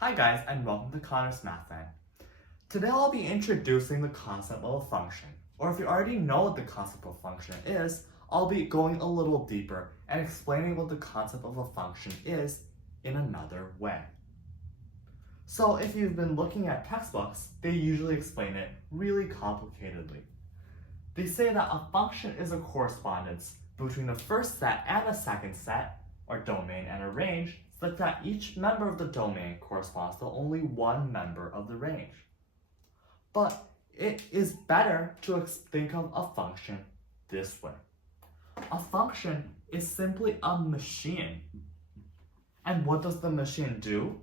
Hi guys, and welcome to Connor's Math Ed. Today I'll be introducing the concept of a function, or if you already know what the concept of a function is, I'll be going a little deeper and explaining what the concept of a function is in another way. So if you've been looking at textbooks, they usually explain it really complicatedly. They say that a function is a correspondence between the first set and the second set, or domain and a range, such that each member of the domain corresponds to only one member of the range. But it is better to think of a function this way. A function is simply a machine. And what does the machine do?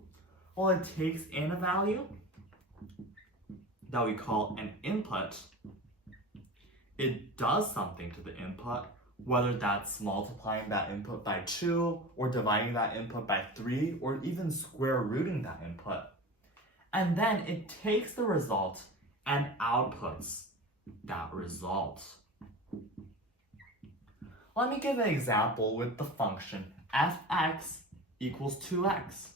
Well, it takes in a value that we call an input. It does something to the input, whether that's multiplying that input by 2, or dividing that input by 3, or even square rooting that input. And then it takes the result and outputs that result. Let me give an example with the function fx equals 2x.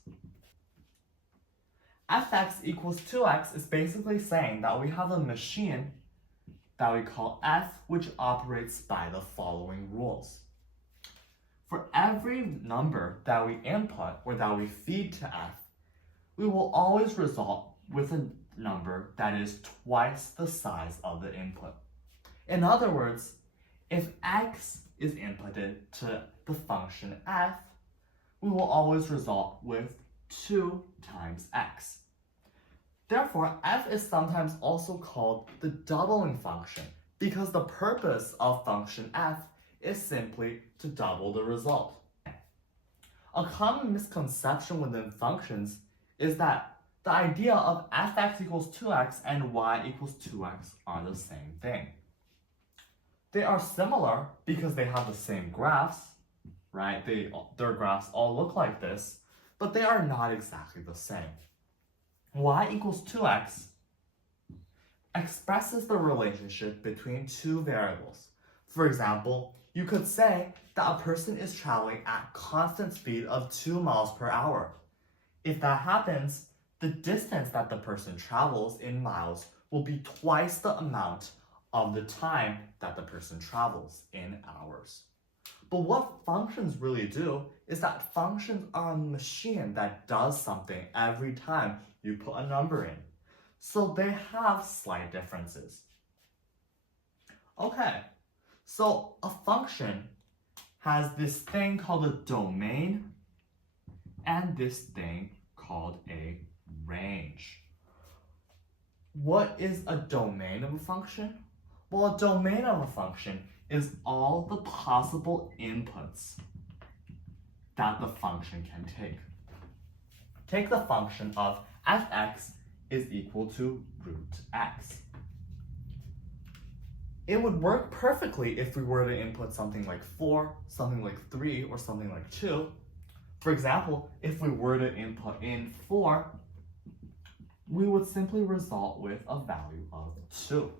Fx equals 2x is basically saying that we have a machine that we call f, which operates by the following rules. For every number that we input or that we feed to f, we will always result with a number that is twice the size of the input. In other words, if x is inputted to the function f, we will always result with 2 times x. Therefore, f is sometimes also called the doubling function because the purpose of function f is simply to double the result. A common misconception within functions is that the idea of fx equals 2x and y equals 2x are the same thing. They are similar because they have the same graphs, right? Their graphs all look like this, but they are not exactly the same. Y equals 2x expresses the relationship between two variables. For example, you could say that a person is traveling at constant speed of 2 miles per hour. If that happens, the distance that the person travels in miles will be twice the amount of the time that the person travels in hours. But what functions really do is that functions are a machine that does something every time you put a number in. So they have slight differences. Okay, so a function has this thing called a domain and this thing called a range. What is a domain of a function? Well, a domain of a function is all the possible inputs that the function can take. Take the function of fx is equal to root x. It would work perfectly if we were to input something like 4, something like 3, or something like 2. For example, if we were to input in 4, we would simply result with a value of 2.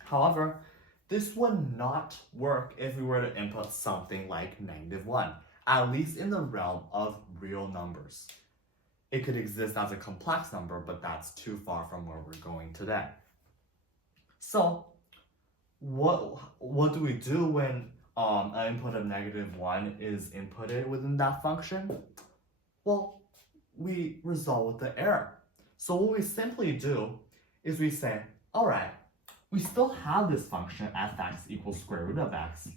However, this would not work if we were to input something like -1, at least in the realm of real numbers. It could exist as a complex number, but that's too far from where we're going today. So, what do we do when an input of -1 is inputted within that function? Well, we resolve with the error. So what we simply do is we say, all right, we still have this function fx equals square root of x,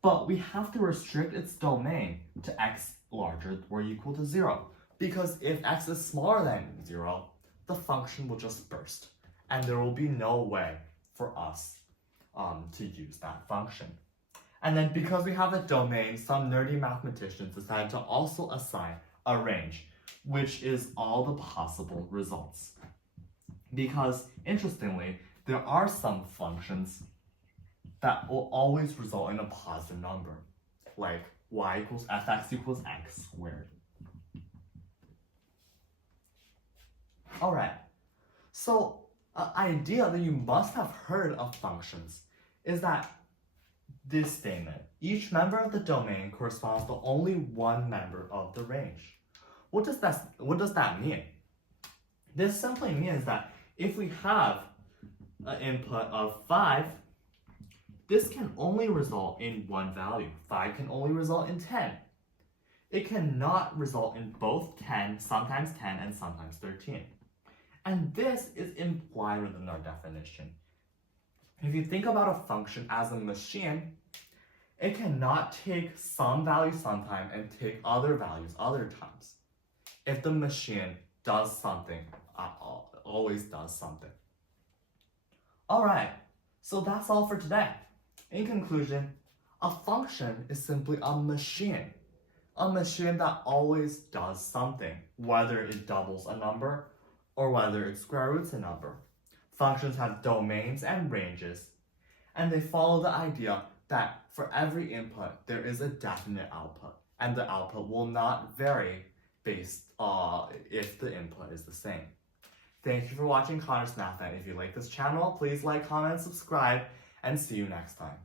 but we have to restrict its domain to x larger or equal to 0. Because if x is smaller than 0, the function will just burst, and there will be no way for us to use that function. And then because we have a domain, some nerdy mathematicians decided to also assign a range, which is all the possible results. Because, interestingly, there are some functions that will always result in a positive number, like y equals fx equals x squared. Alright, so an idea that you must have heard of functions is that this statement, each member of the domain corresponds to only one member of the range. What does that mean? This simply means that if we have an input of 5, this can only result in one value. 5 can only result in 10. It cannot result in both 10, sometimes 10, and sometimes 13. And this is implied within our definition. If you think about a function as a machine, it cannot take some value sometime and take other values other times. If the machine does something, always does something. Alright, so that's all for today. In conclusion, a function is simply a machine that always does something, whether it doubles a number or whether it square roots a number. Functions have domains and ranges, and they follow the idea that for every input, there is a definite output, and the output will not vary based if the input is the same. Thank you for watching Connor's Math. If you like this channel, please like, comment, subscribe, and see you next time.